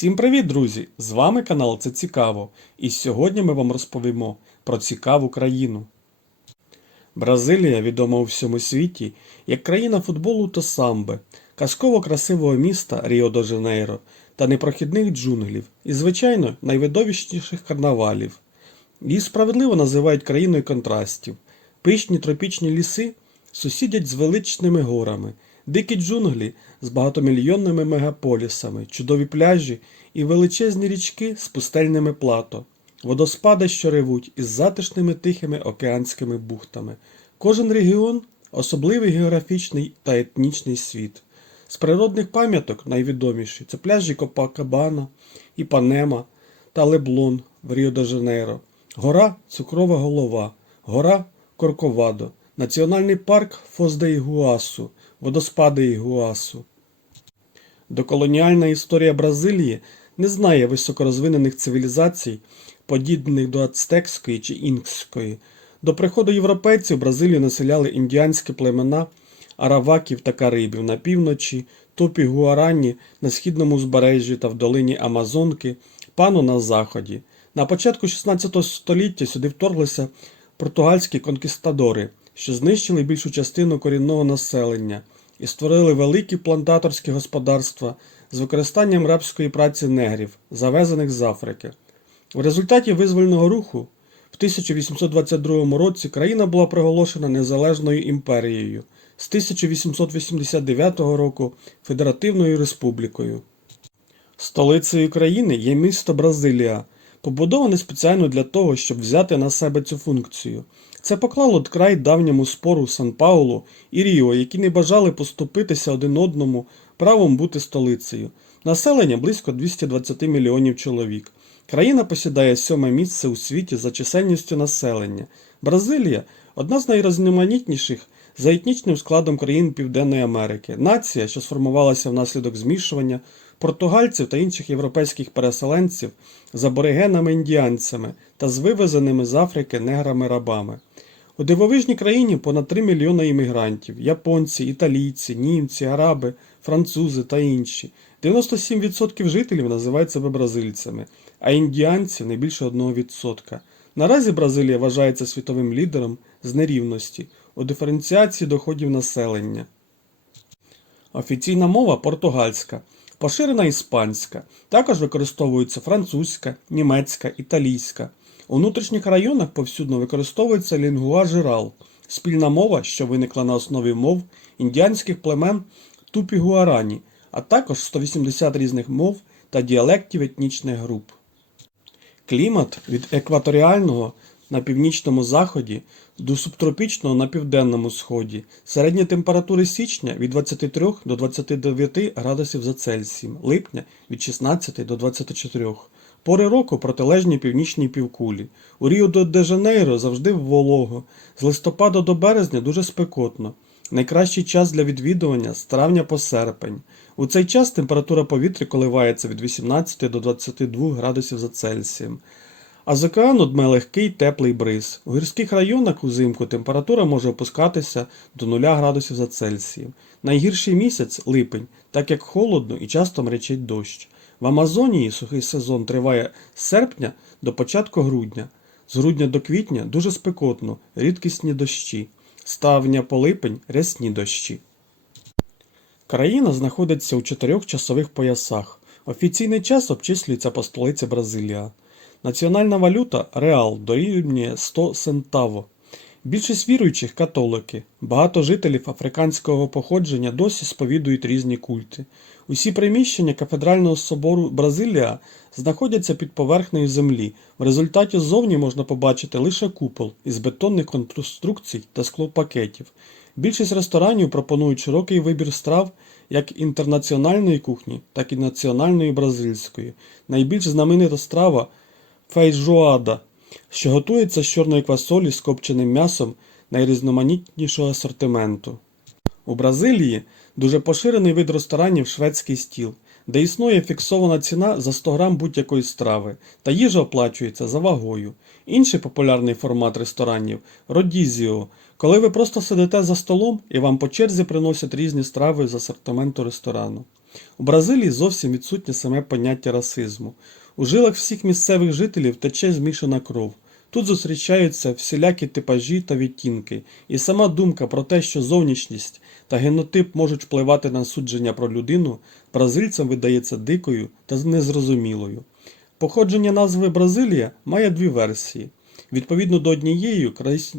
Всім привіт, друзі! З вами канал Це Цікаво. І сьогодні ми вам розповімо про цікаву країну. Бразилія відома у всьому світі як країна футболу та самби, казково красивого міста Ріо-де-Жанейро та непрохідних джунглів і, звичайно, найвидовищніших карнавалів. Її справедливо називають країною контрастів. Пишні тропічні ліси сусідять з величними горами, дикі джунглі з багатомільйонними мегаполісами, чудові пляжі і величезні річки з пустельними плато, водоспади, що ревуть із затишними тихими океанськими бухтами. Кожен регіон особливий географічний та етнічний світ. З природних пам'яток найвідоміші це пляжі Копакабана, Іпанема та Леблон в Ріо-де-Жанейро, гора Цукрова Голова, гора Корковадо, національний парк Фос-де-Ігуасу, водоспади Ігуасу. Доколоніальна історія Бразилії не знає високорозвинених цивілізацій, подібних до ацтекської чи інкської. До приходу європейців Бразилію населяли індіанські племена араваків та карибів на півночі, тупі гуарані на східному узбережжі та в долині Амазонки, пану на заході. На початку 16 століття сюди вторглися португальські конкістадори, що знищили більшу частину корінного населення і створили великі плантаторські господарства з використанням рабської праці негрів, завезених з Африки. В результаті визвольного руху в 1822 році країна була проголошена незалежною імперією, з 1889 року Федеративною Республікою. Столицею країни є місто Бразилія, побудоване спеціально для того, щоб взяти на себе цю функцію. Це поклало край давньому спору Сан-Паулу і Ріо, які не бажали поступитися один одному правом бути столицею. Населення близько 220 мільйонів чоловік. Країна посідає сьоме місце у світі за чисельністю населення. Бразилія одна з найрізноманітніших за етнічним складом країн Південної Америки. Нація, що сформувалася внаслідок змішування португальців та інших європейських переселенців з аборигенами-індіанцями та з вивезеними з Африки неграми-рабами. У дивовижній країні понад 3 мільйони іммігрантів японці, італійці, німці, араби, французи та інші. 97% жителів називають себе бразильцями, а індіанців не більше 1%. Наразі Бразилія вважається світовим лідером з нерівності у диференціації доходів населення. Офіційна мова португальська, поширена іспанська, також використовується французька, німецька, італійська. У внутрішніх районах повсюдно використовується лінгуа жирал, спільна мова, що виникла на основі мов індіанських племен тупі-гуарані, а також 180 різних мов та діалектів етнічних груп. Клімат від екваторіального на північному заході до субтропічного на південному сході. Середні температури січня від 23 до 29 градусів за Цельсієм, липня від 16 до 24. Пори року протилежні північній півкулі. У Ріо де Жанейро завжди волого. З листопада до березня дуже спекотно. Найкращий час для відвідування з травня по серпень. У цей час температура повітря коливається від 18 до 22 градусів за Цельсієм. А з океану дме легкий теплий бриз. У гірських районах узимку температура може опускатися до 0 градусів за Цельсієм. Найгірший місяць липень, так як холодно і часто мречить дощ. В Амазонії сухий сезон триває з серпня до початку грудня. З грудня до квітня дуже спекотно, рідкісні дощі. З травня по липень рясні дощі. Країна знаходиться у чотирьох часових поясах. Офіційний час обчислюється по столиці Бразилія. Національна валюта реал дорівнює 100 центаво. Більшість віруючих католики. Багато жителів африканського походження досі сповідують різні культи. Усі приміщення кафедрального собору Бразилія знаходяться під поверхнею землі. В результаті ззовні можна побачити лише купол із бетонних конструкцій та склопакетів. Більшість ресторанів пропонують широкий вибір страв як інтернаціональної кухні, так і національної бразильської. Найбільш знаменита страва фейжоада, що готується з чорної квасолі з копченим м'ясом найрізноманітнішого асортименту. У Бразилії дуже поширений вид ресторанів шведський стіл, де існує фіксована ціна за 100 грам будь-якої страви, та їжа оплачується за вагою. Інший популярний формат ресторанів родізіо, коли ви просто сидите за столом і вам по черзі приносять різні страви з асортименту ресторану. У Бразилії зовсім відсутнє саме поняття расизму. У жилах всіх місцевих жителів тече змішана кров. Тут зустрічаються всілякі типажі та відтінки, і сама думка про те, що зовнішність та генотип можуть впливати на судження про людину, бразильцям видається дикою та незрозумілою. Походження назви Бразилія має дві версії. Відповідно до однієї,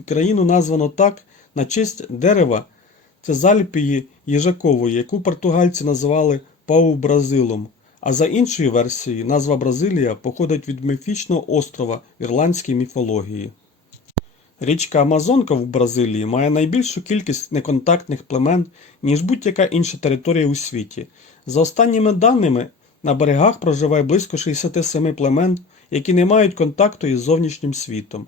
країну названо так на честь дерева Цезальпії їжакової, яку португальці називали Пау Бразилом. А за іншою версією, назва Бразилія походить від міфічного острова в ірландській міфології. Річка Амазонка в Бразилії має найбільшу кількість неконтактних племен, ніж будь-яка інша територія у світі. За останніми даними, на берегах проживає близько 67 племен, які не мають контакту із зовнішнім світом.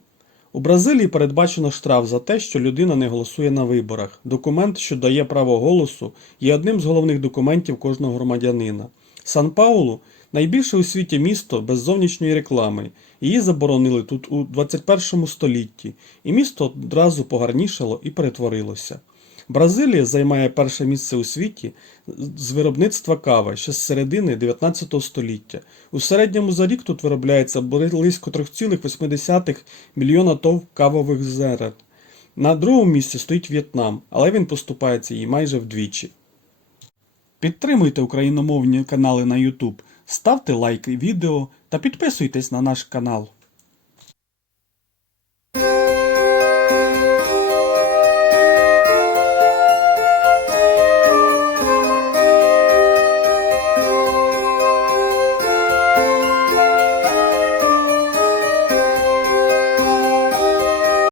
У Бразилії передбачено штраф за те, що людина не голосує на виборах. Документ, що дає право голосу, є одним з головних документів кожного громадянина. Сан-Паулу найбільше у світі місто без зовнішньої реклами. Її заборонили тут у 21 столітті, і місто одразу погарнішало і перетворилося. Бразилія займає перше місце у світі з виробництва кави ще з середини 19 століття. У середньому за рік тут виробляється близько 3,8 мільйона тонн кавових зерен. На другому місці стоїть В'єтнам, але він поступається їй майже вдвічі. Підтримуйте україномовні канали на YouTube, ставте лайки відео та підписуйтесь на наш канал.